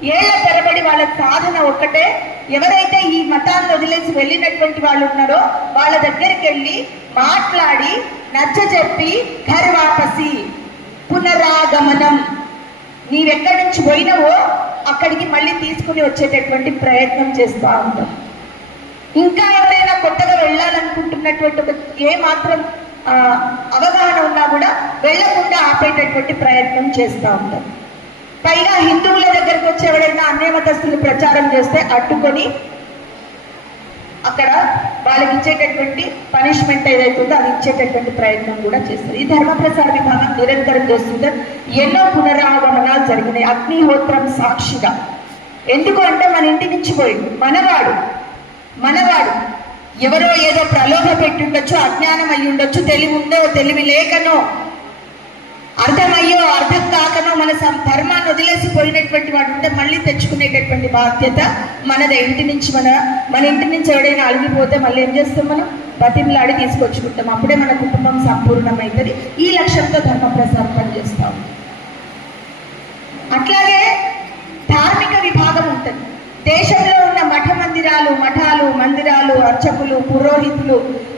ఏళ్ల తరబడి వాళ్ళ సాధన ఒక్కటే. ఎవరైతే ఈ మతాన్ని వదిలేసి వెళ్ళినటువంటి వాళ్ళు ఉన్నారో వాళ్ళ దగ్గరికి వెళ్ళి మాట్లాడి నచ్చ చెప్పి ఘర్ వాపసి పునరాగమనం, నీవెక్కడి నుంచి పోయినవో అక్కడికి మళ్ళీ తీసుకుని వచ్చేటటువంటి ప్రయత్నం చేస్తూ ఉంటాం. ఇంకా ఎవరైనా కొత్తగా వెళ్ళాలనుకుంటున్నటువంటి ఏ మాత్రం అవగాహన ఉన్నా కూడా వెళ్లకుండా ఆపేటటువంటి ప్రయత్నం చేస్తూ ఉంటాం. పైగా హిందువుల దగ్గరకు వచ్చి ఎవరైనా అన్య మతస్థులు ప్రచారం చేస్తే అడ్డుకొని అక్కడ వాళ్ళకి ఇచ్చేటటువంటి పనిష్మెంట్ ఏదైతుందో అది ఇచ్చేటటువంటి ప్రయత్నం కూడా చేస్తారు. ఈ ధర్మ ప్రసార విభాగం నిరంతరం చేస్తుంటే ఎన్నో పునరాగమనాలు జరిగినాయి అగ్నిహోత్రం సాక్షిగా. ఎందుకు అంటే మన ఇంటి నుంచి పోయింది మనవాడు ఎవరో ఏదో ప్రలోభ పెట్టి ఉండొచ్చు, అజ్ఞానం అయి ఉండొచ్చు, తెలివి ఉందో తెలివి లేకనో, అర్థమయ్యో అర్థం కాకనో మన ధర్మాన్ని వదిలేసిపోయినటువంటి వాడు ఉంటే మళ్ళీ తెచ్చుకునేటటువంటి బాధ్యత మనదే. మన ఇంటి నుంచి ఎవడైనా అలిగిపోతే మళ్ళీ ఏం చేస్తాం, మనం బతిమలాడి తీసుకొచ్చుకుంటాం. అప్పుడే మన కుటుంబం సంపూర్ణమవుతుంది. ఈ లక్ష్యంతో ధర్మ ప్రసారం పనిచేస్తాం. అట్లాగే ధార్మిక విభాగం ఉంటుంది. దేశంలో ఉన్న మఠాలు మందిరాలు, అర్చకులు, పురోహితులు,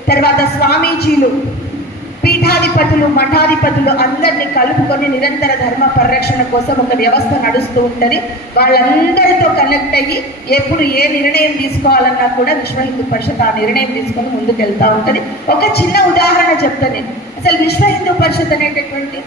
తర్వాత స్వామీజీలు, పీఠాధిపతులు, మఠాధిపతులు అందరినీ కలుపుకొని నిరంతర ధర్మ పరిరక్షణ కోసం ఒక వ్యవస్థ నడుస్తూ ఉంటుంది. వాళ్ళందరితో కనెక్ట్ అయ్యి ఎప్పుడు ఏ నిర్ణయం తీసుకోవాలన్నా కూడా విశ్వ హిందూ పరిషత్ ఆ నిర్ణయం తీసుకొని ముందుకు వెళ్తూ ఉంటుంది. ఒక చిన్న ఉదాహరణ చెప్తాను నేను. అసలు విశ్వ హిందూ పరిషత్ అనేటటువంటి